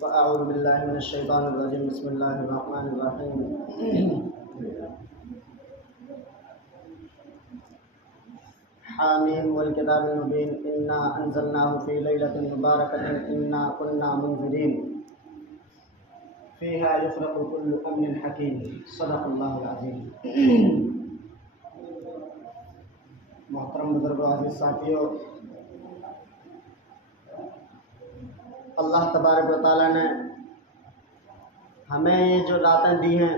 فأعوذ بالله من الشيطان الرجيم بسم الله الرحمن الرحيم حامیم والکتاب المبین انا انزلناه فی لیلۃ مبارکۃ انا کنا منذرین فیہا یفرق کل امر حکیم صدق اللہ العظیم۔ محترم بزرگوں، عزیز ساتھیوں، اللہ تبارک و تعالیٰ نے ہمیں یہ جو راتیں دی ہیں،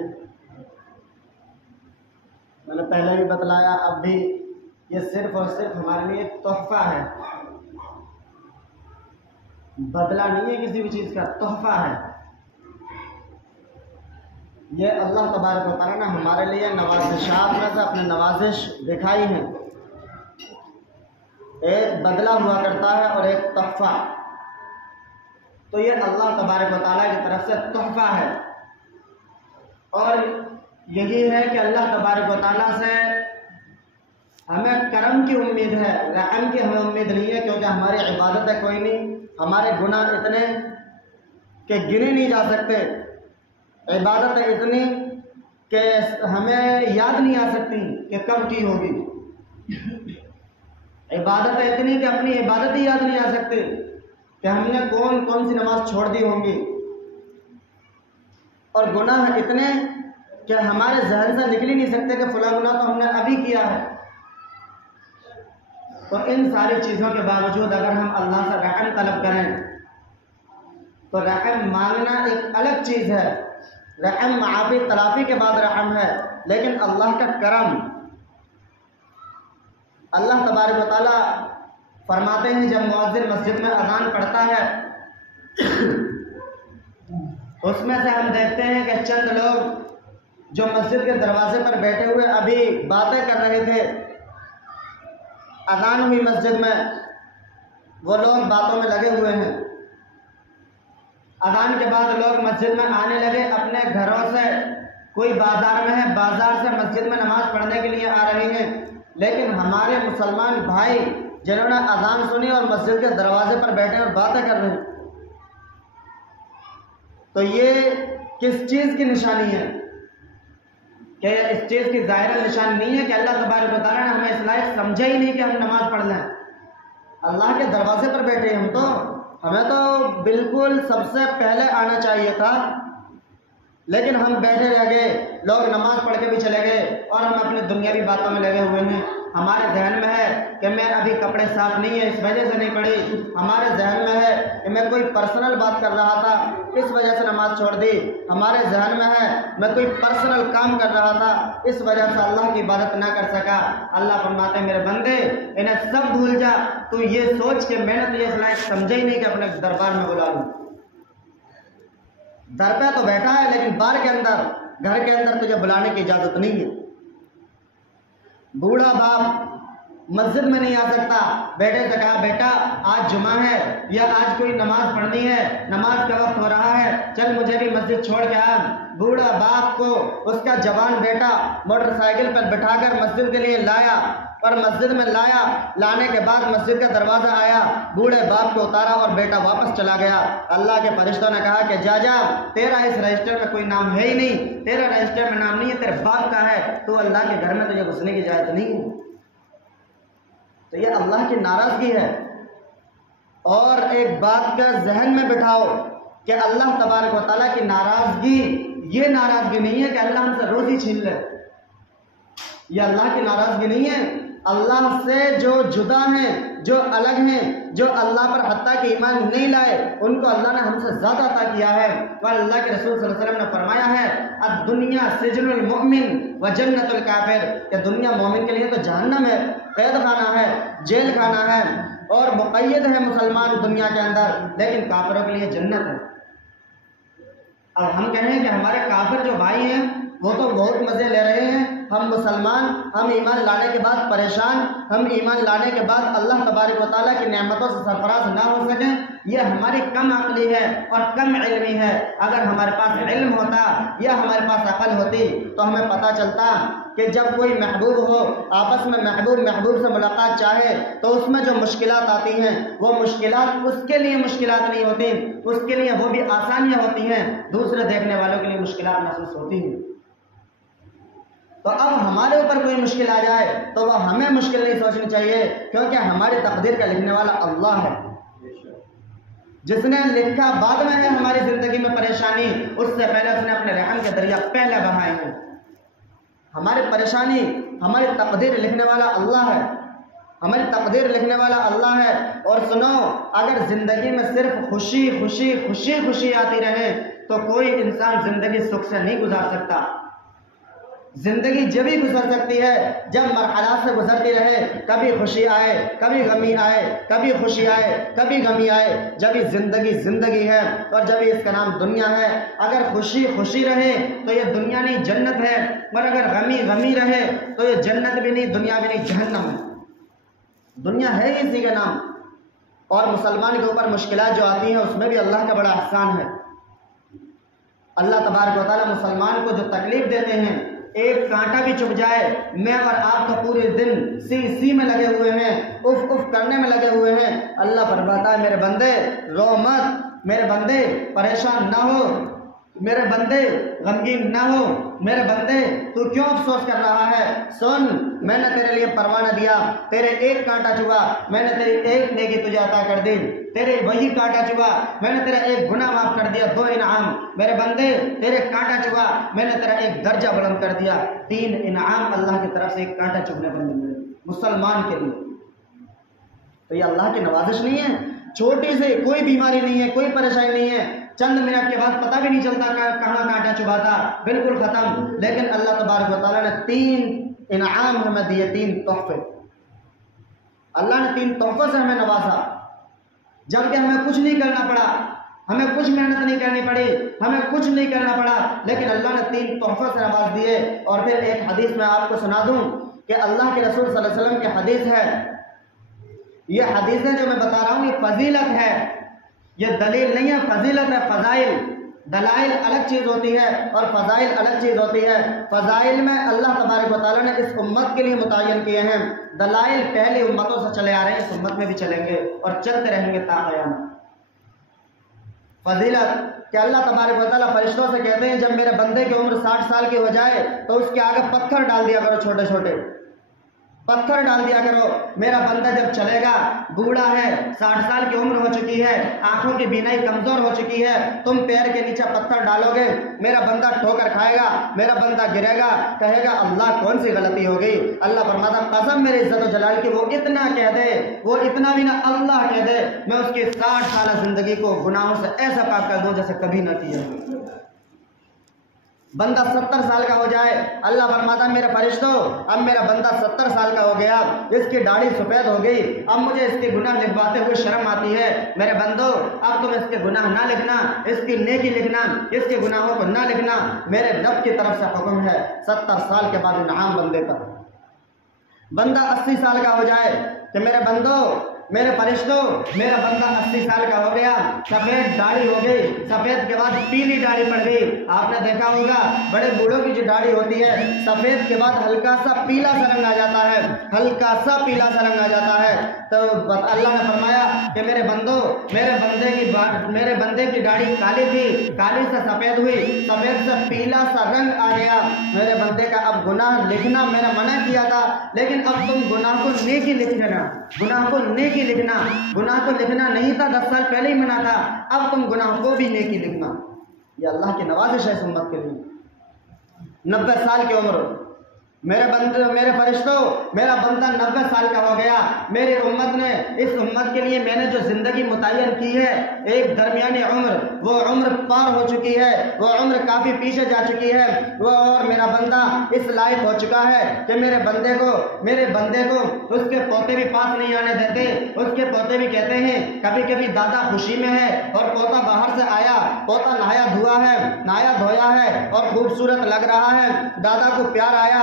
میں نے پہلے بھی بتلایا، اب بھی یہ صرف اور صرف ہمارے لیے ایک تحفہ ہے، بدلہ نہیں ہے کسی بھی چیز کا، تحفہ ہے۔ یہ اللہ تبارک و تعالیٰ نے ہمارے لیے نوازشات میں سے اپنے نوازش دکھائی ہیں، ایک بدلہ ہوا کرتا ہے اور ایک تحفہ۔ تو یہ اللہ تبارک و تعالیٰ کی طرف سے تحفہ ہے، اور یہی ہے کہ اللہ تبارک و تعالیٰ سے ہمیں کرم کی امید ہے، رحم کی ہمیں امید نہیں ہے، کیونکہ ہماری عبادتیں کوئی نہیں، ہمارے گناہ اتنے کہ گنے نہیں جا سکتے، عبادتیں اتنی کہ ہمیں یاد نہیں آ سکتی کہ کب کی ہوگی، عبادتیں اتنی کہ اپنی عبادت ہی یاد نہیں آ سکتی کہ ہم نے کون کون سی نماز چھوڑ دی ہوں گی، اور گناہ اتنے کہ ہمارے ذہن سے نکل ہی نہیں سکتے کہ فلاں گناہ تو ہم نے ابھی کیا ہے۔ تو ان ساری چیزوں کے باوجود اگر ہم اللہ سے رحم طلب کریں تو رحم مانگنا ایک الگ چیز ہے، رحم معافی تلافی کے بعد رحم ہے، لیکن اللہ کا کرم، اللہ تبارک و تعالیٰ فرماتے ہیں جب مؤذن مسجد میں اذان پڑھتا ہے، اس میں سے ہم دیکھتے ہیں کہ چند لوگ جو مسجد کے دروازے پر بیٹھے ہوئے ابھی باتیں کر رہے تھے، اذان ہوئی مسجد میں، وہ لوگ باتوں میں لگے ہوئے ہیں۔ اذان کے بعد لوگ مسجد میں آنے لگے، اپنے گھروں سے، کوئی بازار میں ہے، بازار سے مسجد میں نماز پڑھنے کے لیے آ رہے ہیں، لیکن ہمارے مسلمان بھائی جنہوں نے اذان سنی اور مسجد کے دروازے پر بیٹھے اور باتیں کر رہے ہیں، تو یہ کس چیز کی نشانی ہے؟ کہ اس چیز کی ظاہر نشانی نہیں ہے کہ اللہ تبارک و تعالیٰ نے ہمیں اس لائق سمجھا ہی نہیں کہ ہم نماز پڑھ لیں۔ اللہ کے دروازے پر بیٹھے ہم تو، ہمیں تو بالکل سب سے پہلے آنا چاہیے تھا، لیکن ہم بیٹھے رہ گئے، لوگ نماز پڑھ کے بھی چلے گئے اور ہم اپنی دنیاوی باتوں میں لگے ہوئے ہیں۔ ہمارے ذہن میں ہے کہ میں ابھی کپڑے صاف نہیں ہے اس وجہ سے نہیں پڑھی، ہمارے ذہن میں ہے کہ میں کوئی پرسنل بات کر رہا تھا اس وجہ سے نماز چھوڑ دی، ہمارے ذہن میں ہے میں کوئی پرسنل کام کر رہا تھا اس وجہ سے اللہ کی عبادت نہ کر سکا۔ اللہ فرماتے ہیں میرے بندے انہیں سب بھول جا، تو یہ سوچ کہ میں نے تجھے اس لائق سمجھا ہی نہیں کہ اپنے دربار میں بلا لوں۔ در پہ تو بیٹھا ہے لیکن بار کے اندر، گھر کے اندر تجھے بلانے کی اجازت نہیں ہے۔ بوڑھا باپ مسجد میں نہیں آ سکتا، بیٹے سے کہا بیٹا آج جمعہ ہے یا آج کوئی نماز پڑھنی ہے، نماز کا وقت ہو رہا ہے، چل مجھے بھی مسجد چھوڑ کے آ۔ بوڑھا باپ کو اس کا جوان بیٹا موٹر سائیکل پر بٹھا کر مسجد کے لیے لایا، اور مسجد میں لانے کے بعد مسجد کا دروازہ آیا، بوڑھے باپ کو اتارا اور بیٹا واپس چلا گیا۔ اللہ کے فرشتوں نے کہا کہ جا تیرا اس رجسٹر میں کوئی نام ہے ہی نہیں، تیرا رجسٹر میں نام نہیں ہے، تیرے باپ کا ہے، تو اللہ کے گھر میں تجھے گھسنے کی اجازت نہیں ہے۔ تو یہ اللہ کی ناراضگی ہے۔ اور ایک بات کا ذہن میں بٹھاؤ کہ اللہ تبارک و تعالیٰ کی ناراضگی یہ ناراضگی نہیں ہے کہ اللہ ہم سے روزی چھین لے، یہ اللہ کی ناراضگی نہیں ہے۔ اللہ سے جو جدا ہیں، جو الگ ہیں، جو اللہ پر حتیٰ کہ ایمان نہیں لائے، ان کو اللہ نے ہم سے زیادہ عطا کیا ہے۔ اور اللہ کے رسول صلی اللہ علیہ وسلم نے فرمایا ہے الدنیا سجن المؤمن و جنت الکافر، کہ دنیا مومن کے لیے تو جہنم ہے، قید خانہ ہے، جیل خانہ ہے، اور مقید ہے مسلمان دنیا کے اندر، لیکن کافروں کے لیے جنت ہے۔ اب ہم کہیں کہ ہمارے کافر جو بھائی ہیں وہ تو بہت مزے لے رہے ہیں، ہم مسلمان، ہم ایمان لانے کے بعد پریشان، ہم ایمان لانے کے بعد اللہ تبارک و تعالیٰ کی نعمتوں سے سرفراز نہ ہو سکیں، یہ ہماری کم عقلی ہے اور کم علمی ہے۔ اگر ہمارے پاس علم ہوتا یا ہمارے پاس عقل ہوتی تو ہمیں پتہ چلتا کہ جب کوئی محبوب ہو، آپس میں محبوب سے ملاقات چاہے تو اس میں جو مشکلات آتی ہیں وہ مشکلات اس کے لیے مشکلات نہیں ہوتی، اس کے لیے وہ بھی آسانیاں ہوتی ہیں، دوسرے دیکھنے والوں کے لیے مشکلات محسوس ہوتی ہیں۔ تو اب ہمارے اوپر کوئی مشکل آ جائے تو وہ ہمیں مشکل نہیں سوچنی چاہیے، کیونکہ ہماری تقدیر کا لکھنے والا اللہ ہے۔ جس نے لکھا بعد میں ہے ہماری زندگی میں پریشانی، اس سے پہلے اس نے اپنے رحم کے دریا پہلے بہائے ہیں۔ ہماری پریشانی، ہماری تقدیر لکھنے والا اللہ ہے، ہماری تقدیر لکھنے والا اللہ ہے۔ اور سنو، اگر زندگی میں صرف خوشی خوشی خوشی خوشی آتی رہے تو کوئی انسان زندگی سکھ سے نہیں گزار سکتا۔ زندگی جب ہی گزر سکتی ہے جب مرحلات سے گزرتی رہے، کبھی خوشی آئے، کبھی غمی آئے، کبھی خوشی آئے، کبھی غمی آئے، جب ہی زندگی ہے اور جب ہی اس کا نام دنیا ہے۔ اگر خوشی خوشی رہے تو یہ دنیا نہیں جنت ہے، اور اگر غمی رہے تو یہ جنت بھی نہیں دنیا بھی نہیں جہنم ہے۔ دنیا ہے ہی اسی کا نام۔ اور مسلمان کے اوپر مشکلات جو آتی ہیں اس میں بھی اللہ کا بڑا احسان ہے۔ اللہ تبارک و تعالیٰ مسلمان کو جو تکلیف دیتے ہیں، ایک کانٹا بھی چبھ جائے، میں اور آپ تو پورے دن سی میں لگے ہوئے ہیں، اف کرنے میں لگے ہوئے ہیں، اللہ فرماتا ہے میرے بندے رو مت، میرے بندے پریشان نہ ہو، میرے بندے غمگین نہ ہو، میرے بندے تو کیوں افسوس کر رہا ہے؟ سن، میں نے تیرے لیے پروانہ دیا، تیرے ایک کانٹا چبھا، میں نے تیری ایک نیکی تجھے عطا کر دی، تیرے وہی کانٹا چبھا، میں نے تیرا ایک گناہ معاف کر دیا، 2 انعام۔ میرے بندے تیرے کانٹا چبھا، میں نے تیرا ایک درجہ بلند کر دیا، 3 انعام اللہ کی طرف سے ایک کانٹا چبھنے پر ملے مسلمان کے لیے۔ تو یہ اللہ کی نوازش نہیں ہے؟ چھوٹی سے کوئی بیماری نہیں ہے، کوئی پریشانی نہیں ہے، چند منٹ کے بعد پتہ بھی نہیں چلتا کہاں کانٹا چبھا تھا، بالکل ختم۔ لیکن اللہ تبارک و تعالیٰ نے 3 انعام ہمیں دیے، 3 تحفے۔ اللہ نے 3 تحفوں سے ہمیں نوازا، جبکہ ہمیں کچھ نہیں کرنا پڑا، ہمیں کچھ محنت نہیں کرنی پڑی، ہمیں کچھ نہیں کرنا پڑا، لیکن اللہ نے 3 تحفوں سے نواز دیے۔ اور پھر ایک حدیث میں آپ کو سنا دوں کہ اللہ کے رسول صلی اللہ علیہ وسلم کی حدیث ہے، یہ حدیثیں جو میں بتا رہا ہوں یہ فضیلت ہے، یہ دلیل نہیں ہے، فضیلت ہے، فضائل۔ دلائل الگ چیز ہوتی ہے اور فضائل الگ چیز ہوتی ہے۔ فضائل میں اللہ تبارک و تعالیٰ نے اس امت کے لیے متعین کیے ہیں، دلائل پہلی امتوں سے چلے آ رہے ہیں، اس امت میں بھی چلیں گے اور چلتے رہیں گے تا قیامت۔ فضیلت کہ اللہ تبارک و تعالیٰ فرشتوں سے کہتے ہیں جب میرے بندے کی عمر 60 سال کی ہو جائے تو اس کے آگے پتھر ڈال دیا کرو، چھوٹے چھوٹے پتھر ڈال دیا کرو۔ میرا بندہ جب چلے گا، بوڑھا ہے، 60 سال کی عمر ہو چکی ہے، آنکھوں کی بینائی کمزور ہو چکی ہے، تم پیر کے نیچے پتھر ڈالو گے، میرا بندہ ٹھوکر کھائے گا، میرا بندہ گرے گا، کہے گا اللہ کون سی غلطی ہو گئی۔ اللہ فرماتا قسم میرے عزت و جلال کی، وہ اتنا کہہ دے، وہ اتنا بھی نہ اللہ کہہ دے، میں اس کی 60 سالہ زندگی کو گناہوں سے ایسا پاک کر دوں جیسے کبھی نہ کیا۔ بندہ 70 سال کا ہو جائے، اللہ فرماتا میرے فرشتوں اب میرا بندہ 70 سال کا ہو گیا، اس کی داڑھی سفید ہو گئی، اب مجھے اس کے گناہ لکھواتے ہوئے شرم آتی ہے، میرے بندو اب تم اس کے گناہ نہ لکھنا، اس کی نیکی لکھنا، اس کے گناہوں کو نہ لکھنا، میرے رب کی طرف سے حکم ہے۔ 70 سال کے بعد انعام بندے کا۔ بندہ 80 سال کا ہو جائے کہ میرے بندو، میرے فرشتوں میرا بندہ 80 سال کا ہو گیا، سفید داڑھی ہو گئی، سفید کے بعد پیلی داڑھی پڑ گئی۔ آپ نے دیکھا ہوگا بڑے بوڑھوں کی جو داڑھی ہوتی ہے سفید کے بعد ہلکا سا پیلا سا رنگ آ جاتا ہے، ہلکا سا پیلا سا رنگ آ جاتا ہے، تو اللہ نے فرمایا کہ میرے بندو، میرے بندے کی داڑھی کالی تھی، کالی سے سفید ہوئی، سفید سے پیلا سا رنگ آ گیا، میرے بندے کا اب گناہ لکھنا میں نے منع کیا تھا، لیکن اب تم گناہ کو نیکی لکھ لینا، گناہ کو نیکی لکھنا، گناہ کو لکھنا نہیں تھا 10 سال پہلے ہی منع تھا، اب تم گناہ کو بھی نیکی لکھنا۔ یہ اللہ کی نوازش ہے اس امت کے لیے۔ 90 سال کی عمر، میرے فرشتوں میرا بندہ 90 سال کا ہو گیا، میری امت نے، اس امت کے لیے میں نے جو زندگی متعین کی ہے ایک درمیانی عمر، وہ عمر پار ہو چکی ہے، وہ عمر کافی پیچھے جا چکی ہے، وہ اور میرا بندہ اس لائق ہو چکا ہے کہ میرے بندے کو اس کے پوتے بھی پاس نہیں آنے دیتے، اس کے پوتے بھی کہتے ہیں کبھی کبھی دادا خوشی میں ہے اور پوتا باہر سے آیا، پوتا نہایا دھویا ہے اور خوبصورت لگ رہا ہے، دادا کو پیار آیا،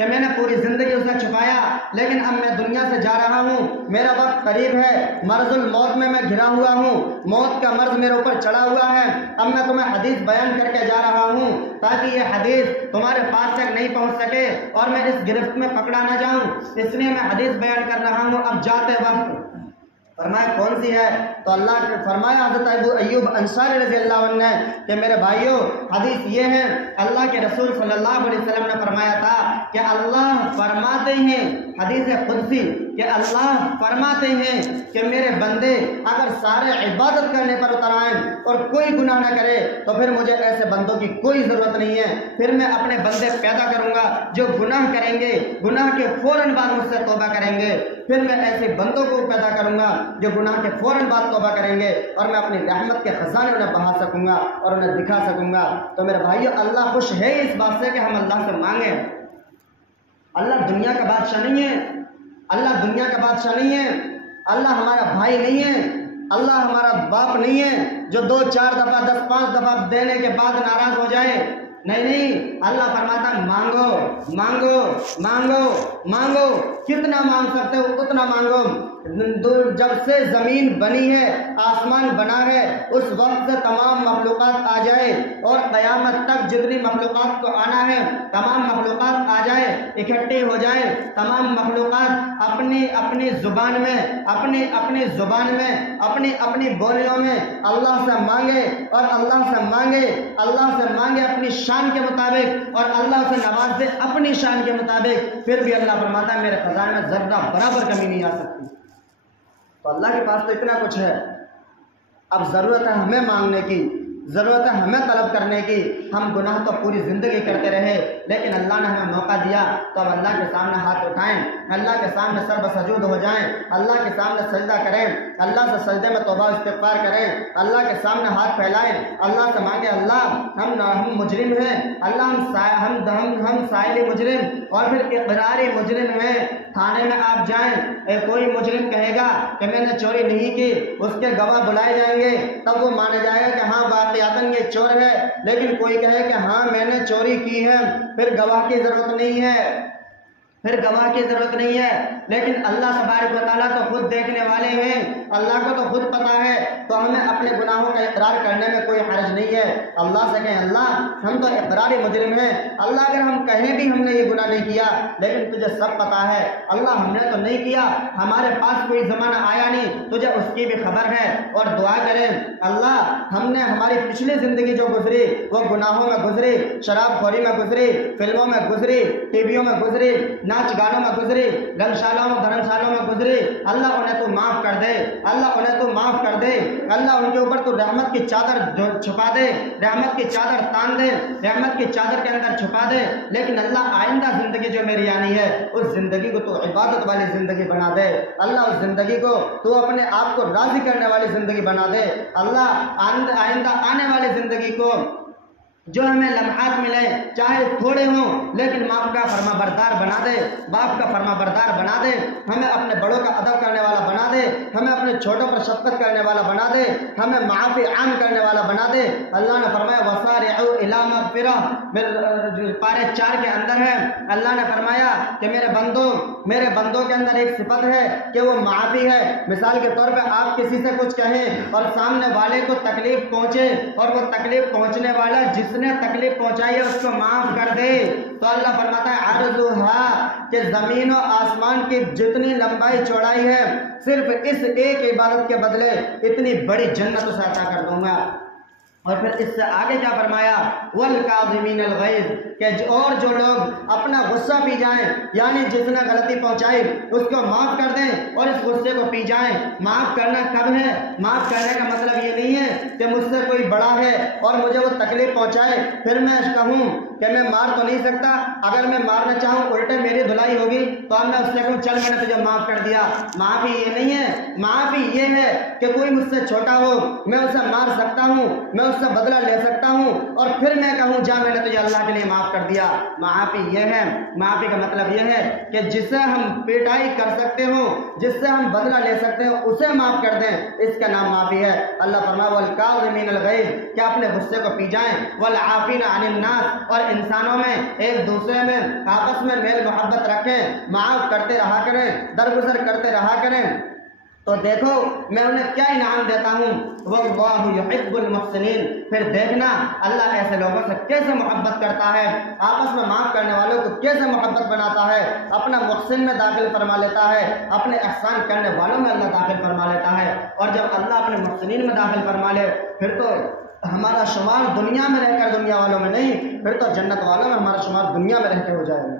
کہ میں نے پوری زندگی اسے چھپایا، لیکن اب میں دنیا سے جا رہا ہوں، میرا وقت قریب ہے، مرض الموت میں گھرا ہوا ہوں، موت کا مرض میرے اوپر چڑھا ہوا ہے، اب میں تمہیں حدیث بیان کر کے جا رہا ہوں تاکہ یہ حدیث تمہارے پاس تک نہیں پہنچ سکے اور میں اس گرفت میں پکڑا نہ جاؤں، اس لیے میں حدیث بیان کر رہا ہوں۔ اب جاتے وقت فرمایا کون سی ہے؟ تو اللہ نے فرمایا حضرت ابو ایوب انصاری رضی اللہ عنہ کہ میرے بھائیوں حدیث یہ ہے، اللہ کے رسول صلی اللہ علیہ وسلم نے فرمایا تھا کہ اللہ فرماتے ہیں، حدیث قدسی کہ اللہ فرماتے ہیں کہ میرے بندے اگر سارے عبادت کرنے پر اتر آئیں اور کوئی گناہ نہ کرے تو پھر مجھے ایسے بندوں کی کوئی ضرورت نہیں ہے، پھر میں اپنے بندے پیدا کروں گا جو گناہ کریں گے، گناہ کے فوراً بعد مجھ سے توبہ کریں گے، پھر میں ایسے بندوں کو پیدا کروں گا جو گناہ کے فوراً بعد توبہ کریں گے اور میں اپنی رحمت کے خزانے انہیں بہا سکوں گا اور انہیں دکھا سکوں گا۔ تو میرے بھائیو اللہ خوش ہے اس بات سے کہ ہم اللہ سے مانگیں۔ اللہ دنیا کا بادشاہ نہیں ہے، اللہ دنیا کا بادشاہ نہیں ہے، اللہ ہمارا بھائی نہیں ہے، اللہ ہمارا باپ نہیں ہے جو 2 4 دفعہ 10 5 دفعہ دینے کے بعد ناراض ہو جائے، نہیں، اللہ فرماتا مانگو مانگو مانگو مانگو، کتنا مانگ سکتے ہو اتنا مانگو۔ جب سے زمین بنی ہے، آسمان بنا ہے، اس وقت سے تمام مخلوقات آ جائے اور قیامت تک جتنی مخلوقات کو آنا ہے تمام مخلوقات آ جائے، اکٹھے ہو جائیں، تمام مخلوقات اپنی اپنی زبان میں اپنی اپنی زبان میں اپنی اپنی بولیوں میں اللہ سے مانگے اور اللہ سے مانگے، اللہ سے مانگے اپنی شان کے مطابق اور اللہ سے نواز دے اپنی شان کے مطابق، پھر بھی اللہ فرماتا ہے میرے خزانے میں ذرہ برابر کمی نہیں آ سکتی۔ تو اللہ کے پاس تو اتنا کچھ ہے، اب ضرورت ہے ہمیں مانگنے کی، ضرورت ہے ہمیں طلب کرنے کی۔ ہم گناہ تو پوری زندگی کرتے رہے، لیکن اللہ نے ہمیں موقع دیا تو اب اللہ کے سامنے ہاتھ اٹھائیں، اللہ کے سامنے سر بسجود ہو جائیں، اللہ کے سامنے سجدہ کریں، اللہ سے سجدے میں توبہ استغفار کریں، اللہ کے سامنے ہاتھ پھیلائیں، اللہ سے مانگے اللہ ہم مجرم ہیں، اللہ ہم سائلی مجرم اور پھر اقراری مجرم ہیں۔ تھانے میں آپ جائیں، کوئی مجرم کہے گا کہ میں نے چوری نہیں کی، اس کے گواہ بلائے جائیں گے، تب وہ مانا جائے گا کہ ہاں واقعاتاً یہ چور ہے، لیکن کوئی کہے کہ ہاں میں نے چوری کی ہے، پھر گواہ کی ضرورت نہیں ہے، پھر گواہ کی ضرورت نہیں ہے۔ لیکن اللہ تبارک و تعالیٰ تو خود دیکھنے والے ہیں، اللہ کو تو خود پتا ہے، تو ہمیں اپنے گناہوں کا اقرار کرنے میں کوئی حرج نہیں ہے۔ اللہ سے کہیں اللہ ہم تو اقراری مجرم ہیں، اللہ اگر ہم کہیں بھی ہم نے یہ گناہ نہیں کیا لیکن تجھے سب پتا ہے، اللہ ہم نے تو نہیں کیا، ہمارے پاس کوئی زمانہ آیا نہیں، تجھے اس کی بھی خبر ہے، اور دعا کریں اللہ ہم نے ہماری پچھلی زندگی جو گزری وہ گناہوں میں گزری، شراب خوری میں گزری، فلموں میں گزری، ٹی ویوں میں گزری، ناچ گانوں میں گزری، گنشالوں میں دھرم شالوں میں گزری، اللہ انہیں تو معاف کر دے، اللہ انہیں تو معاف کر دے، اللہ ان کے اوپر تو رحمت کی چادر چھپا دے، رحمت کی چادر تان دے، رحمت کی چادر کے اندر چھپا دے، لیکن اللہ آئندہ زندگی جو میری آنی ہے اس زندگی کو تو عبادت والی زندگی بنا دے، اللہ اس زندگی کو تو اپنے آپ کو راضی کرنے والی زندگی بنا دے، اللہ آئندہ آنے والی زندگی کو جو ہمیں لمحات ملے چاہے تھوڑے ہوں لیکن ماں کا فرما بردار بنا دے، باپ کا فرما بردار بنا دے، ہمیں اپنے بڑوں کا ادب کرنے والا بنا دے، ہمیں اپنے چھوٹوں پر شفقت کرنے والا بنا دے، ہمیں معافی عام کرنے والا بنا دے۔ اللہ نے فرمایا وَسَارِعُوا إِلَىٰ مَغْفِرَةٍ، پارے 4 کے اندر ہے، اللہ نے فرمایا کہ میرے بندوں کے اندر ایک صفت ہے کہ وہ معافی ہے۔ مثال کے طور پہ آپ کسی سے کچھ کہیں اور سامنے والے کو تکلیف پہنچے اور وہ تکلیف پہنچنے والا جس نے تکلیف پہنچائی ہے اس کو معاف کر دے، تو اللہ فرماتا ہے عرضها کہ زمین و آسمان کی جتنی لمبائی چوڑائی ہے صرف اس ایک عبادت کے بدلے اتنی بڑی جنت اسے عطا کر دوں گا۔ اور پھر اس سے آگے کیا فرمایا والکاظمین الغیظ کہ اور جو لوگ اپنا غصہ پی جائیں، یعنی جس نے غلطی پہنچائی اس کو معاف کر دیں اور اس غصے کو پی جائیں۔ معاف کرنا کب ہے؟ معاف کرنے کا مطلب یہ نہیں ہے کہ مجھ سے کوئی بڑا ہے اور مجھے وہ تکلیف پہنچائے پھر میں کہوں کہ میں مار تو نہیں سکتا، اگر میں مارنا چاہوں الٹے میری دھلائی ہوگی تو اب میں اس سے کہوں چل میں نے تجھے معاف کر دیا۔ معافی یہ نہیں ہے، معافی یہ ہے کہ کوئی مجھ سے چھوٹا ہو میں اسے مار سکتا ہوں، میں اس سے بدلہ لے سکتا ہوں اور پھر میں کہوں جا میں نے تجھے اللہ کے لیے معاف کر دیا۔ معافی یہ ہے، معافی کا مطلب یہ ہے کہ جسے ہم پٹائی کر سکتے ہو، جس سے ہم بدلہ لے سکتے ہو، اسے معاف کر دیں، اس کا نام معافی ہے۔ اللہ فرمائے والکاظمین الغیظ، کہ اپنے غصے کو پی جائیں، والعافین عن الناس، اور انسانوں میں ایک دوسرے میں آپس میں میل محبت رکھیں، معاف کرتے رہا کریں، درگزر کرتے رہا کریں، تو دیکھو میں انہیں کیا انعام دیتا ہوں، واللہ یحب المحسنین۔ پھر دیکھنا اللہ ایسے لوگوں سے کیسے محبت کرتا ہے، آپس میں معاف کرنے والوں کو کیسے محبت بناتا ہے، اپنا محسن میں داخل فرما لیتا ہے، اپنے احسان کرنے والوں میں اللہ داخل فرما لیتا ہے۔ اور جب اللہ اپنے محسنین میں داخل فرما لے پھر تو ہمارا شمار دنیا میں رہ کر دنیا والوں میں نہیں، پھر تو جنت والوں میں ہمارا شمار دنیا میں رہ کے ہو جائے گا۔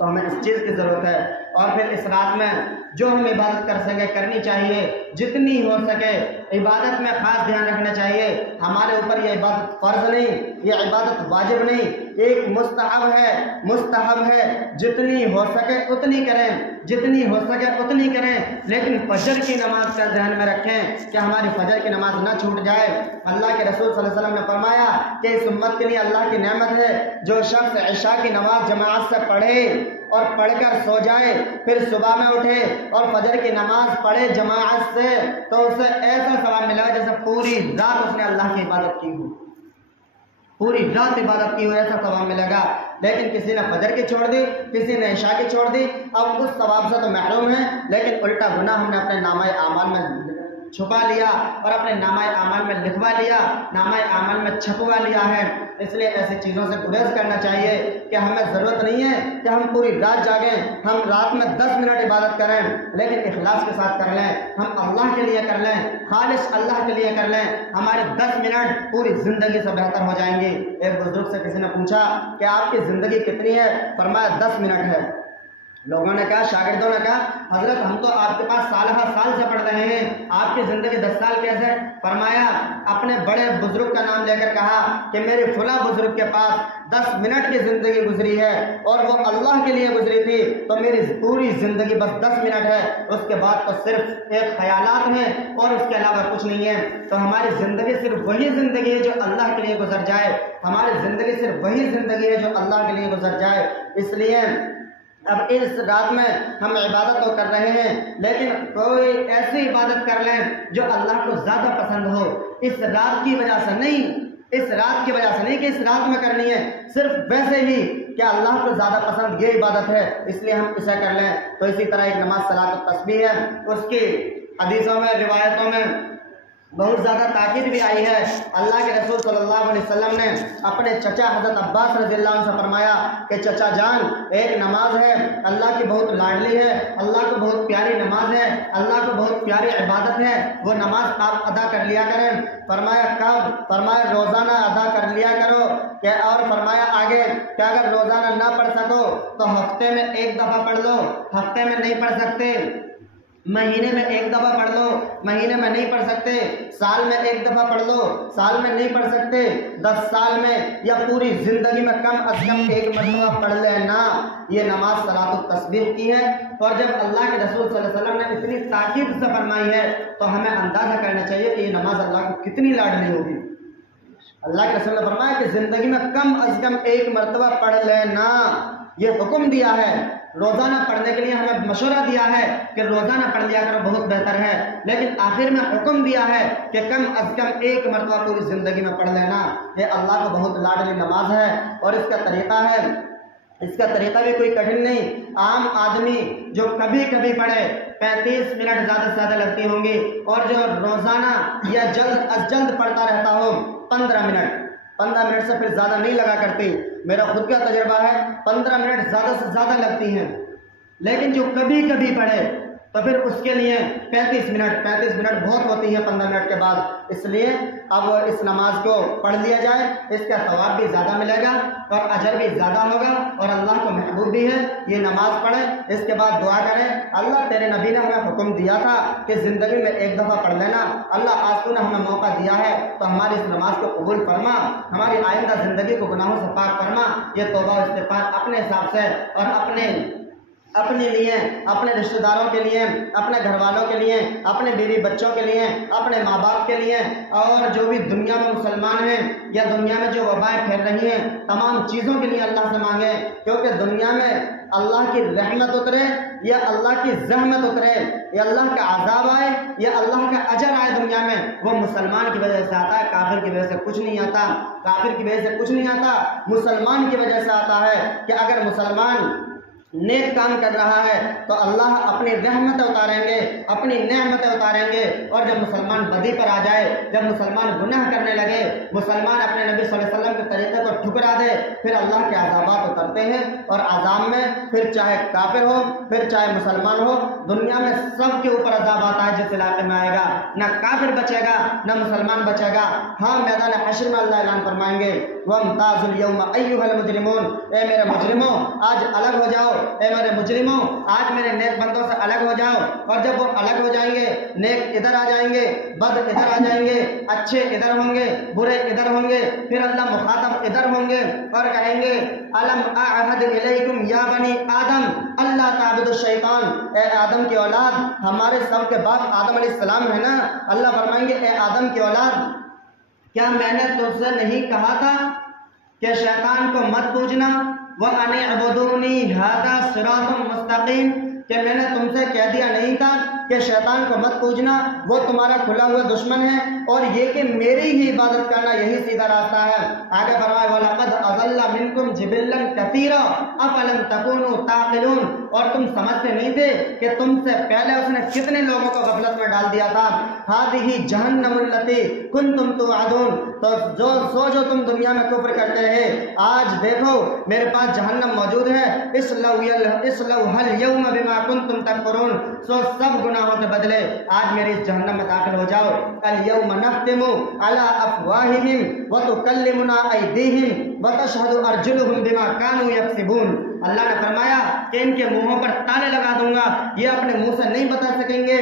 تو ہمیں اس چیز کی ضرورت ہے۔ اور پھر اس رات میں جو ہم عبادت کر سکے کرنی چاہیے، جتنی ہو سکے عبادت میں خاص دھیان رکھنا چاہیے۔ ہمارے اوپر یہ عبادت فرض نہیں، یہ عبادت واجب نہیں، ایک مستحب ہے، جتنی ہو سکے اتنی کریں، جتنی ہو سکے اتنی کریں، لیکن فجر کی نماز کا ذہن میں رکھیں کہ ہماری فجر کی نماز نہ چھوٹ جائے۔ اللہ کے رسول صلی اللہ علیہ وسلم نے فرمایا کہ اس امت کے لیے اللہ کی نعمت ہے، جو شخص عشاء کی نماز جماعت سے پڑھے اور پڑھ کر سو جائے، پھر صبح میں اٹھے اور فجر کی نماز پڑھے جماعت سے، تو اسے ایسا ثواب ملے گا جیسے پوری رات اس نے اللہ کی عبادت کی ہو، پوری رات عبادت کی ہو، ایسا ثواب ملے گا۔ لیکن کسی نے فجر کی چھوڑ دی، کسی نے عشاء کی چھوڑ دی، اب اس ثواب سے تو محروم ہے، لیکن الٹا گناہ ہم نے اپنے نامہ اعمال میں چھپا لیا اور اپنے نامہ اعمال میں لکھوا لیا، نامہ اعمال میں چھپوا لیا ہے۔ اس لیے ایسی چیزوں سے گریز کرنا چاہیے کہ ہمیں ضرورت نہیں ہے کہ ہم پوری رات جاگیں، ہم رات میں 10 منٹ عبادت کریں، لیکن اخلاص کے ساتھ کر لیں، ہم اللہ کے لیے کر لیں، خالص اللہ کے لیے کر لیں، ہمارے 10 منٹ پوری زندگی سے بہتر ہو جائیں گے۔ ایک بزرگ سے کسی نے پوچھا کہ آپ کی زندگی کتنی ہے؟ فرمایا 10 منٹ ہے۔ لوگوں نے کہا، شاگردوں نے کہا، حضرت ہم تو آپ کے پاس سال ہر سال سے پڑھ رہے ہیں، آپ کی زندگی 10 سال کیسے؟ فرمایا اپنے بڑے بزرگ کا نام لے کر کہا کہ میرے فلاں بزرگ کے پاس 10 منٹ کی زندگی گزری ہے اور وہ اللہ کے لیے گزری تھی، تو میری پوری زندگی بس 10 منٹ ہے، اس کے بعد تو صرف ایک خیالات ہیں اور اس کے علاوہ کچھ نہیں ہے۔ تو ہماری زندگی صرف وہی زندگی ہے جو اللہ کے لیے گزر جائے، ہماری زندگی صرف وہی زندگی ہے جو اللہ کے لیے گزر جائے۔ اس لیے اب اس رات میں ہم عبادت تو کر رہے ہیں، لیکن کوئی ایسی عبادت کر لیں جو اللہ کو زیادہ پسند ہو، اس رات کی وجہ سے نہیں، اس رات کی وجہ سے نہیں کہ اس رات میں کرنی ہے، صرف ویسے ہی کہ اللہ کو زیادہ پسند یہ عبادت ہے، اس لیے ہم اسے کر لیں۔ تو اسی طرح ایک نماز صلاۃ التسبیح ہے، اس کی حدیثوں میں روایتوں میں بہت زیادہ تاکید بھی آئی ہے۔ اللہ کے رسول صلی اللہ علیہ وسلم نے اپنے چچا حضرت عباس رضی اللہ عنہ سے فرمایا کہ چچا جان، ایک نماز ہے اللہ کی بہت لاڈلی ہے، اللہ کو بہت پیاری نماز ہے، اللہ کو بہت پیاری عبادت ہے، وہ نماز آپ ادا کر لیا کریں۔ فرمایا کب؟ فرمایا روزانہ ادا کر لیا کرو، کہ اور فرمایا آگے کہ اگر روزانہ نہ پڑھ سکو تو ہفتے میں ایک دفعہ پڑھ لو، ہفتے میں نہیں پڑھ سکتے مہینے میں ایک دفعہ پڑھ لو، مہینے میں نہیں پڑھ سکتے سال میں ایک دفعہ پڑھ لو، سال میں نہیں پڑھ سکتے 10 سال میں یا پوری زندگی میں کم از کم ایک مرتبہ پڑھ لینا۔ یہ نماز صلاۃ التسبیح کی ہے، اور جب اللہ کے رسول صلی اللہ علیہ وسلم نے اتنی تاکید سے فرمائی ہے تو ہمیں اندازہ کرنا چاہیے کہ یہ نماز اللہ کو کتنی لاڈلی ہوگی۔ اللہ کے رسول نے فرمایا کہ زندگی میں کم از کم ایک مرتبہ پڑھ لینا، یہ حکم دیا ہے۔ روزانہ پڑھنے کے لیے ہمیں مشورہ دیا ہے کہ روزانہ پڑھ لیا کرو، بہت بہتر ہے، لیکن آخر میں حکم دیا ہے کہ کم از کم ایک مرتبہ پوری زندگی میں پڑھ لینا۔ یہ اللہ کو بہت لاڈلی نماز ہے، اور اس کا طریقہ ہے، اس کا طریقہ بھی کوئی کٹھن نہیں، عام آدمی جو کبھی کبھی پڑھے 35 منٹ زیادہ سے زیادہ لگتی ہوں گی، اور جو روزانہ یا جلد از جلد پڑھتا رہتا ہو 15 منٹ سے پھر زیادہ نہیں لگا کرتی۔ میرا خود کا تجربہ ہے 15 منٹ زیادہ سے زیادہ لگتی ہیں، لیکن جو کبھی کبھی پڑھے تو پھر اس کے لیے 35 منٹ بہت ہوتی ہے 15 منٹ کے بعد۔ اس لیے اب اس نماز کو پڑھ لیا جائے، اس کا ثواب بھی زیادہ ملے گا اور اجر بھی زیادہ ہوگا، اور اللہ کو محبوب بھی ہے۔ یہ نماز پڑھیں، اس کے بعد دعا کریں، اللہ تیرے نبی نے ہمیں حکم دیا تھا کہ زندگی میں ایک دفعہ پڑھ لینا، اللہ آج تو نے ہمیں موقع دیا ہے تو ہماری اس نماز کو قبول فرما، ہماری آئندہ زندگی کو گناہوں سے پاک فرما۔ یہ توبہ و استغفار اپنے حساب سے اور اپنے اپنے لیے، اپنے رشتہ داروں کے لیے، اپنے گھر والوں کے لیے، اپنے بیوی بچوں کے لیے، اپنے ماں باپ کے لیے، اور جو بھی دنیا میں مسلمان ہیں یا دنیا میں جو وبائیں پھیل رہی ہیں تمام چیزوں کے لیے اللہ سے مانگیں، کیونکہ دنیا میں اللہ کی رحمت اترے یا اللہ کی زحمت اترے یا اللہ کا عذاب آئے یا اللہ کا اجر آئے دنیا میں، وہ مسلمان کی وجہ سے آتا ہے، کافر کی وجہ سے کچھ نہیں آتا، کافر کی وجہ سے کچھ نہیں آتا، مسلمان کی وجہ سے آتا ہے کہ اگر مسلمان نیک کام کر رہا ہے تو اللہ اپنی رحمتیں اتاریں گے، اپنی نعمتیں اتاریں گے، اور جب مسلمان بدی پر آ جائے، جب مسلمان گناہ کرنے لگے، مسلمان اپنے نبی صلی اللہ علیہ وسلم کے طریقے کو ٹھکرا دے، پھر اللہ کے عذابات اترتے ہیں، اور عذاب میں پھر چاہے کافر ہو پھر چاہے مسلمان ہو، دنیا میں سب کے اوپر عذاب آتا ہے جس علاقے میں آئے گا، نہ کافر بچے گا نہ مسلمان بچے گا۔ ہاں میدان حشر میں اللہ اعلان فرمائیں گے وَامْتَازُوا الْيَوْمَ أَيُّهَا الْمُجْرِمُونَ، اے میرے مجرموں آج الگ ہو جاؤ، اے میرے مجرموں آج میرے نیک بندوں سے الگ ہو جاؤ، اور جب وہ الگ ہو جائیں گے، نیک ادھر آ جائیں گے، بد ادھر آ جائیں گے، اچھے ادھر ہوں گے، برے ادھر ہوں گے، پھر اللہ مخاطب ادھر ہوں گے اور کہیں گے أَلَمْ أَعْهَدْ إِلَيْكُمْ يَا بَنِي آدم اللہ تعبدوا الشیطان، اے آدم کی اولاد، ہمارے سب کے باپ آدم علیہ السلام ہے نا، اللہ فرمائیں گے اے آدم کی اولاد، کیا میں نے تجھ سے نہیں کہا تھا کہ شیطان کو مت پوجنا، وَأَنِ اعْبُدُونِي هَذَا صِرَاطٌ مُسْتَقِيم، کہ میں نے تم سے کہہ دیا نہیں تھا کہ شیطان کو مت پوجنا، وہ تمہارا کھلا ہوا دشمن ہے، اور یہ کہ میری ہی عبادت کرنا یہی سیدھا راستہ ہے۔ آگے فرمائے وَلَقَدْ أَضَلَّ مِنْكُمْ جِبِلًّا كَثِيرًا أَفَلَمْ تَكُونُوا تَعْقِلُونَ، اور تم سمجھتے نہیں تھے کہ تم سے پہلے اس نے کتنے لوگوں کو غفلت میں ڈال دیا تھا۔ هَذِهِ جَهَنَّمُ الَّتِي كُنْتُمْ تُوعَدُونَ، تو جو تم دنیا میں کفر کرتے رہے، آج دیکھو میرے پاس جہنم موجود ہے، اصلوها اليوم بما كنتم تکفرون، سو سب گناہوں کے بدلے آج میری اس جہنم میں داخل ہو جاؤ۔ اليوم نختم على افواههم وتكلمنا ايديهم وتشهد ارجلهم بما كانوا يكسبون، اللہ نے فرمایا کہ ان کے منہوں پر تالے لگا دوں گا، یہ اپنے منہ سے نہیں بتا سکیں گے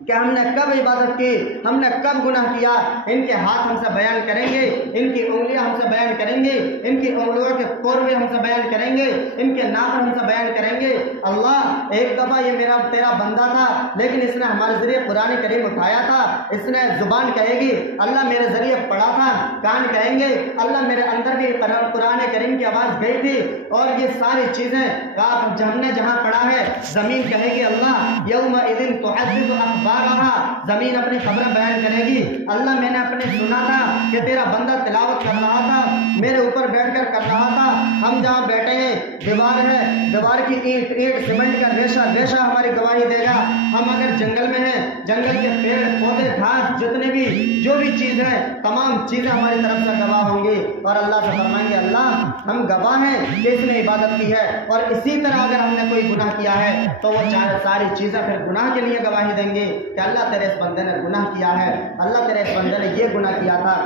کہ ہم نے کب عبادت کی، ہم نے کب گناہ کیا، ان کے ہاتھ ہم سے بیان کریں گے، ان کی انگلیاں ہم سے بیان کریں گے، ان کی انگلیوں کے قوربے ہم سے بیان کریں گے، ان کے ناخن ہم سے بیان کریں گے۔ اللہ ایک دفعہ یہ میرا تیرا بندہ تھا، لیکن اس نے ہمارے ذریعے قرآن کریم اٹھایا تھا، اس نے زبان کہے گی اللہ میرے ذریعے پڑھا تھا، کان کہیں گے اللہ میرے اندر بھی قرآن کریم کی آواز گئی تھی، اور یہ ساری چیزیں ہم نے جہاں پڑھا ہے، زمین کہے گی اللہ یومئذ تحدث اخبارہا، زمین اپنی خبریں بیان کرے گی اللہ میں نے اپنے سنا تھا کہ تیرا بندہ تلاوت کر رہا تھا، میرے اوپر بیٹھ کر کر رہا تھا، ہم جہاں بیٹھے ہیں دیوار ہے، دیوار کی اینٹ سیمنٹ کا ریشہ ہماری گواہی دے گا، ہم اگر جنگل میں ہیں جنگل کے پیڑ پودے گھاس جتنے بھی جو بھی چیز ہے تمام چیزیں ہماری طرف سے گواہ ہوں گی، اور اللہ سے فرمائیں گے اللہ ہم گواہ ہیں کہ اس نے عبادت کی ہے، اور اسی طرح اگر ہم نے کوئی گناہ کیا ہے تو وہ ساری چیزیں پھر گناہ کے لیے گواہی دیں گے کہ اللہ تیرے اس بندے نے گناہ کیا ہے، اللہ تیرے اس بندے نے یہ گناہ کیا تھا،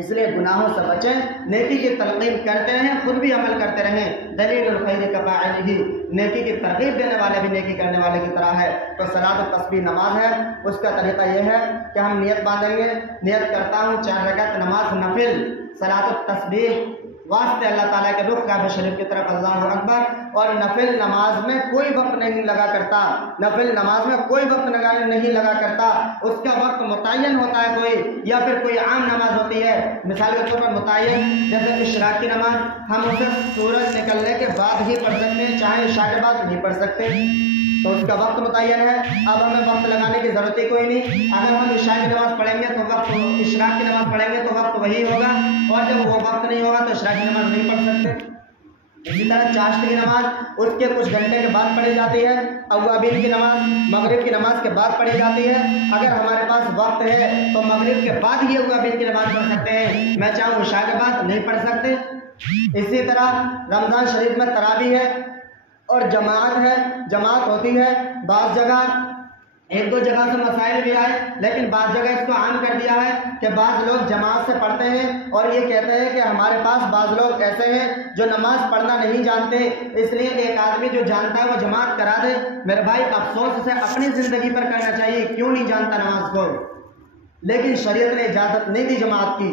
اس لیے گناہوں سے بچیں، نیکی کی تلقین کرتے رہیں، خود بھی عمل کرتے رہیں، دلیل الخیر کفاعلہ، نیکی کی ترغیب دینے والے بھی نیکی کرنے والے کی طرح ہے۔ تو صلاۃ التسبیح نماز ہے، اس کا طریقہ یہ ہے کہ ہم نیت باندھیں گے، نیت کرتا ہوں 4 رکعت نماز نفل صلاۃ التسبیح واسطے اللہ تعالیٰ کے رخ کعبہ شریف کی طرف اللہ اکبر، اور نفل نماز میں کوئی وقت نہیں لگا کرتا، نفل نماز میں کوئی وقت نہیں لگا کرتا، اس کا وقت متعین ہوتا ہے کوئی، یا پھر کوئی عام نماز ہوتی ہے، مثال کے طور پر متعین جیسے اشراق کی نماز ہم اسے سورج نکلنے کے بعد ہی پڑھ سکتے ہیں، چاہے عشاء کے بعد نہیں پڑھ سکتے، تو اس کا وقت متعین ہے، اب ہمیں وقت لگانے کی ضرورت ہی کوئی نہیں، اگر ہم عشاء کی نماز پڑھیں گے تو وقت، اشراق کی نماز پڑھیں گے تو وقت وہی ہوگا، اور جب وہ وقت نہیں ہوگا تو اشراق کی نماز نہیں پڑھ سکتے۔ اسی طرح چاشت کی نماز اس کے کچھ گھنٹے کے بعد پڑھی جاتی ہے، اوابین کی نماز مغرب کی نماز کے بعد پڑھی جاتی ہے، اگر ہمارے پاس وقت ہے تو مغرب کے بعد ہی اوابین کی نماز پڑھ سکتے ہیں، میں چاہوں عشاء کے بعد نہیں پڑھ سکتے۔ اسی طرح رمضان شریف میں تراویح ہے اور جماعت ہے، جماعت ہوتی ہے، بعض جگہ 1-2 جگہ سے مسائل بھی آئے، لیکن بعض جگہ اس کو عام کر دیا ہے کہ بعض لوگ جماعت سے پڑھتے ہیں اور یہ کہتے ہیں کہ ہمارے پاس بعض لوگ ایسے ہیں جو نماز پڑھنا نہیں جانتے، اس لیے ایک آدمی جو جانتا ہے وہ جماعت کرا دے۔ میرے بھائی افسوس سے اپنی زندگی پر کرنا چاہیے، کیوں نہیں جانتا نماز کو، لیکن شریعت نے اجازت نہیں دی جماعت کی،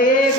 1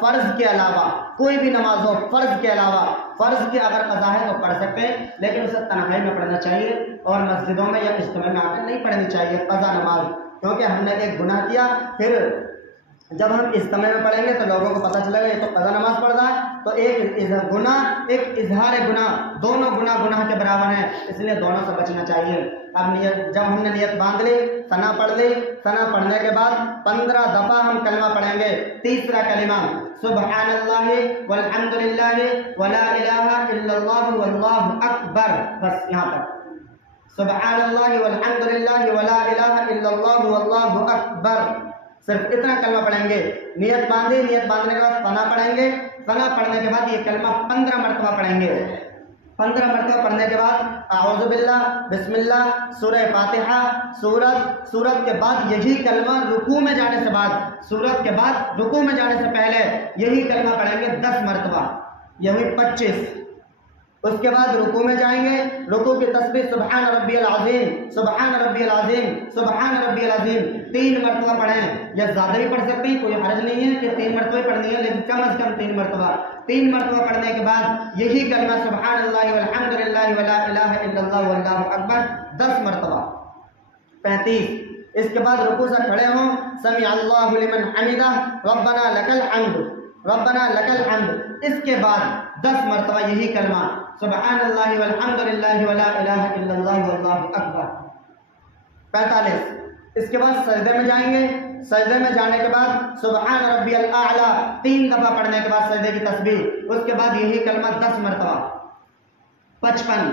فرض کے علاوہ کوئی بھی نماز ہو، فرض کے علاوہ، فرض کے اگر قضا ہے تو پڑھ سکتے ہیں، لیکن اسے تنہائی میں پڑھنا چاہیے اور مسجدوں میں یا اجتماع میں آ کر نہیں پڑھنی چاہیے قضا نماز، کیونکہ ہم نے ایک گناہ کیا، پھر جب ہم اجتماع میں پڑھیں گے تو لوگوں کو پتہ چلے گا یہ تو قضا نماز پڑھ رہا ہے، تو ایک گناہ ایک اظہار گناہ، دونوں گناہ کے برابر ہیں، اس لیے دونوں سے بچنا چاہیے۔ اب جب ہم نے نیت باندھ لی، ثنا پڑھ لی، ثنا پڑھنے کے بعد 15 دفعہ ہم کلمہ پڑھیں گے۔ تیسرا کلمہ سبحان اللہ والحمد للہ ولا الہ الا اللہ واللہ اکبر، بس یہاں تک، سبحان اللہ والحمد للہ ولا الہ الا اللہ واللہ اکبر، صرف اتنا کلمہ پڑھیں گے۔ نیت باندھی، نیت باندھنے کے بعد ثنا پڑھیں گے، ثنا پڑھنے کے بعد یہ کلمہ 15 مرتبہ پڑھیں گے۔ 15 مرتبہ پڑھنے کے بعد اعوذ باللہ، بسم اللہ، سورہ فاتحہ، سورت کے بعد یہی کلمہ رکوع میں جانے سے بعد، سورت کے بعد رکوع میں جانے سے پہلے یہی کلمہ پڑھیں گے 10 مرتبہ، یہ ہوئی 25۔ اس کے بعد رکوع میں جائیں گے، رکوع کی تسبیح سبحان ربی العظیم، سبحان ربی العظیم، سبحان ربی العظیم 3 مرتبہ پڑھیں، یا زیادہ بھی پڑھ سکتے ہیں، کوئی حرج نہیں ہے کہ 3 مرتبہ پڑھنی ہے، لیکن کم از کم 3 مرتبہ۔ 3 مرتبہ پڑھنے کے بعد یہی کلمہ سبحان اللہ والحمد للہ ولا الہ الا اللہ واللہ اکبر 10 مرتبہ، 35۔ اس کے بعد رکوع سے کھڑے ہوں، سمع اللہ لمن حمدہ ربنا لک الحمد، ربنا لک الحمد، اس کے بعد 10 مرتبہ یہی کلمہ سبحان اللہ والحمد للہ ولا الہ الا اللہ واللہ اکبر، 45۔ اس کے بعد سجدے میں جائیں گے، سجدے میں جانے کے بعد سبحان ربی الاعلیٰ 3 دفعہ پڑھنے کے بعد سجدے کی تسبیح، اس کے بعد یہی کلمہ 10 مرتبہ، 55۔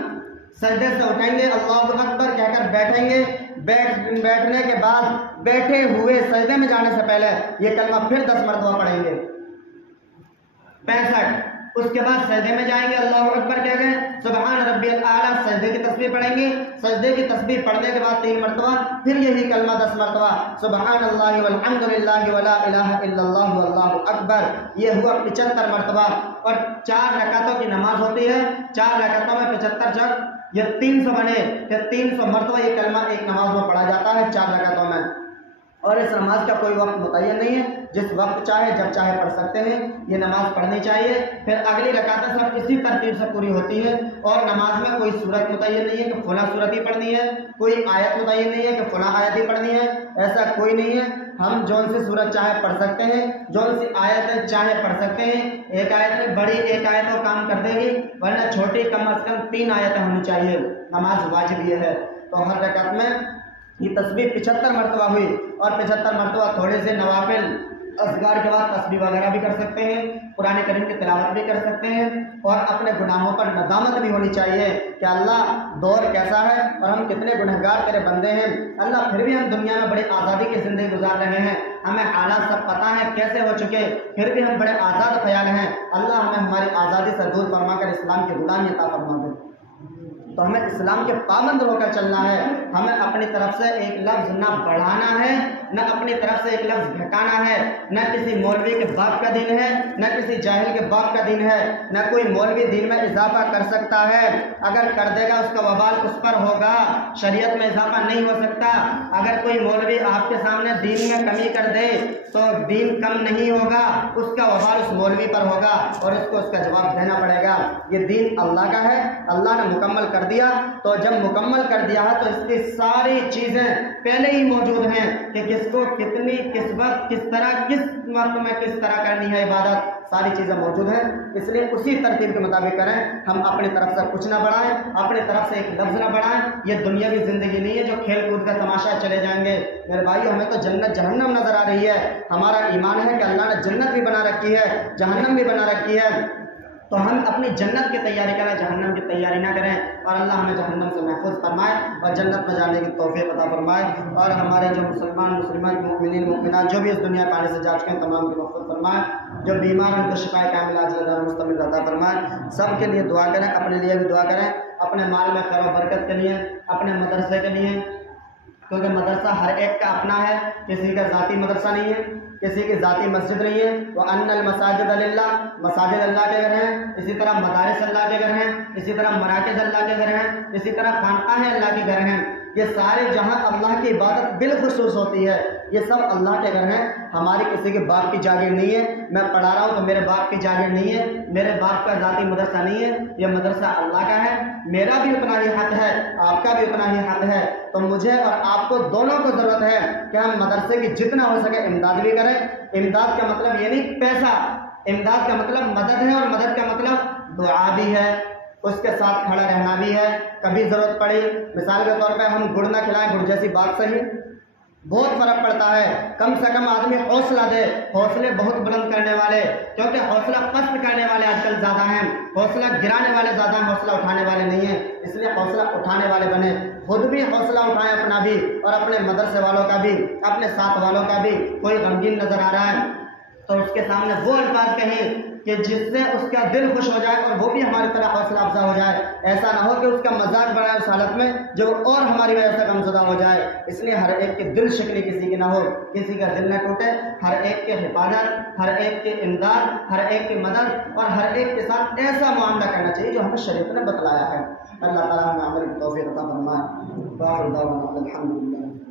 سجدے سے اٹھیں گے، اللہ اکبر کہہ کر بیٹھیں گے، بیٹھنے کے بعد بیٹھے ہوئے سجدے میں جانے سے پہلے یہ کلمہ پھر 10 مرتبہ پڑھیں گے، 65۔ اس کے بعد سجدے میں جائیں گے، اللہ اکبر کہہ گئے، سبحان ربی الاعلیٰ، سجدے کی تسبیح پڑھیں گے، سجدے کی تسبیح پڑھنے کے بعد 3 مرتبہ پھر یہی کلمہ 10 مرتبہ سبحان اللہ والحمد للہ ولا الہ الا اللہ واللہ اکبر، یہ ہوا 75 مرتبہ۔ اور 4 رکعتوں کی نماز ہوتی ہے، 4 رکعتوں میں 75 جب یہ 300 بنے، پھر 300 مرتبہ یہ کلمہ ایک نماز میں پڑھا جاتا ہے 4 رکعتوں میں، اور اس نماز کا کوئی وقت متعین نہیں ہے، جس وقت چاہے جب چاہے پڑھ سکتے ہیں، یہ نماز پڑھنی چاہیے۔ پھر اگلی رکعتیں سب اسی ترتیب سے پوری ہوتی ہیں، اور نماز میں کوئی صورت متعین نہیں ہے کہ فلاں صورت ہی پڑھنی ہے، کوئی آیت متعین نہیں ہے کہ فلاں آیت ہی پڑھنی ہے، ایسا کوئی نہیں ہے، ہم جون سی صورت چاہے پڑھ سکتے ہیں، جون سی آیتیں چاہے پڑھ سکتے ہیں، ایک آیت میں بڑی ایک آیت کو کام کر دے گی، ورنہ چھوٹی کم از کم 3 آیتیں ہونی چاہیے، نماز واجب یہ ہے۔ تو ہر رکعت میں یہ تسبیح 75 مرتبہ ہوئی، اور 75 مرتبہ تھوڑے سے نوافل اذکار کے بعد تسبیح وغیرہ بھی کر سکتے ہیں، قرآن کریم کی تلاوت بھی کر سکتے ہیں، اور اپنے گناہوں پر ندامت بھی ہونی چاہیے کہ اللہ دور کیسا ہے اور ہم کتنے گنہگار تیرے بندے ہیں، اللہ پھر بھی ہم دنیا میں بڑی آزادی کی زندگی گزار رہے ہیں، ہمیں حالات سب پتہ ہے کیسے ہو چکے، پھر بھی ہم بڑے آزاد خیال ہیں، اللہ ہمیں ہماری آزادی سے دور فرما کر اسلام کی غلامی عطا فرما دے۔ تو ہمیں اسلام کے پابند ہو کر چلنا ہے، ہمیں اپنی طرف سے ایک لفظ نہ بڑھانا ہے، نہ اپنی طرف سے ایک لفظ گھٹانا ہے، نہ کسی مولوی کے باپ کا دین ہے، نہ کسی جاہل کے باپ کا دین ہے، نہ کوئی مولوی دین میں اضافہ کر سکتا ہے، اگر کر دے گا اس کا وبال اس پر ہوگا، شریعت میں اضافہ نہیں ہو سکتا۔ اگر کوئی مولوی آپ کے سامنے دین میں کمی کر دے تو دین کم نہیں ہوگا، اس کا وبال اس مولوی پر ہوگا، اور اس کو اس کا جواب دینا پڑے گا۔ یہ دین اللہ کا ہے، اللہ نے مکمل کر دیا، تو جب مکمل کر دیا ہے تو اس کی ساری چیزیں پہلے ہی موجود ہیں کہ کس کو کتنی کس وقت کس طرح کس وقت میں کس طرح کرنی ہے عبادت، ساری چیزیں موجود ہیں، اس لیے اسی ترتیب کے مطابق کریں، ہم اپنی طرف سے کچھ نہ بڑھائیں، اپنی طرف سے ایک لفظ نہ بڑھائیں، یہ دنیاوی زندگی نہیں ہے جو کھیل کود کا تماشا چلے جائیں گے۔ میرے بھائیو ہمیں تو جنت جہنم نظر آ رہی ہے، ہمارا ایمان ہے کہ اللہ نے جنت بھی بنا رکھی ہے، جہنم بھی بنا رکھی ہے، تو ہم اپنی جنت کی تیاری کریں، جہنم کی تیاری نہ کریں، اور اللہ ہمیں جہنم سے محفوظ فرمائے اور جنت میں جانے کی توفیق عطا فرمائے، اور ہمارے جو مسلمان مومنین مومنات جو بھی اس دنیا پانے سے جا چکے ہیں تمام کی مغفرت فرمائے، جو بیمار ہیں ان کو شفائے کاملہ عاجلہ مستمر عطا فرمائے۔ سب کے لیے دعا کریں، اپنے لیے بھی دعا کریں، اپنے مال میں خیر و برکت کے لیے، اپنے مدرسے کے لیے، کیونکہ مدرسہ ہر ایک کا اپنا ہے، کسی کا ذاتی مدرسہ نہیں ہے، کسی کی ذاتی مسجد نہیں ہے، وَأَنَّ الْمَسَاجِدَ لِلَّهِ، مساجد اللہ کے گھر ہیں، اسی طرح مدارس اللہ کے گھر ہیں، اسی طرح مراکز اللہ کے گھر ہیں، اسی طرح خانقاہیں اللہ کے گھر ہیں، یہ سارے جہاں اللہ کی عبادت بالخصوص ہوتی ہے، یہ سب اللہ کے گھر ہیں۔ ہماری کسی کے باپ کی جاگیر نہیں ہے، میں پڑھا رہا ہوں تو میرے باپ کی جاگیر نہیں ہے، میرے باپ کا ذاتی مدرسہ نہیں ہے، یہ مدرسہ اللہ کا ہے۔ میرا بھی اتنا ہی حق ہے، آپ کا بھی اتنا ہی حق ہے۔ تو مجھے اور آپ کو دونوں کو ضرورت ہے کہ ہم مدرسے کی جتنا ہو سکے امداد بھی کریں۔ امداد کا مطلب یہ نہیں پیسہ، امداد کا مطلب مدد ہے، اور مدد کا مطلب دعا بھی ہے، اس کے ساتھ کھڑا رہنا بھی ہے۔ کبھی ضرورت پڑی، مثال کے طور پہ ہم گڑ نہ کھلائیں، گڑ جیسی بات صحیح، بہت فرق پڑتا ہے۔ کم سے کم آدمی حوصلہ دے، حوصلے بہت بلند کرنے والے، کیونکہ حوصلہ پست کرنے والے آج کل زیادہ ہیں، حوصلہ گرانے والے زیادہ ہیں، حوصلہ اٹھانے والے نہیں ہیں۔ اس لیے حوصلہ اٹھانے والے بنے، خود بھی حوصلہ اٹھائیں اپنا بھی، اور اپنے مدرسے والوں کا بھی، اپنے ساتھ والوں کا بھی۔ کوئی غمگین نظر آ رہا ہے تو اس کے سامنے وہ الفاظ کہیں کہ جس سے اس کا دل خوش ہو جائے اور وہ بھی ہماری طرح حوصلہ افزا ہو جائے۔ ایسا نہ ہو کہ اس کا مذاق بنائے اس حالت میں جو اور ہماری وجہ سے غمزدہ ہو جائے۔ اس لیے ہر ایک کی دل شکنی کسی کی نہ ہو، کسی کا دل نہ ٹوٹے، ہر ایک کے حفاظت، ہر ایک کے امداد، ہر ایک کی مدد، اور ہر ایک کے ساتھ ایسا معاملہ کرنا چاہیے جو ہمیں شریعت نے بتلایا ہے۔ اللہ تعالیٰ ہمیں عمل کی توفیق عطا فرمائے۔ باخر دعوانا الحمدللہ۔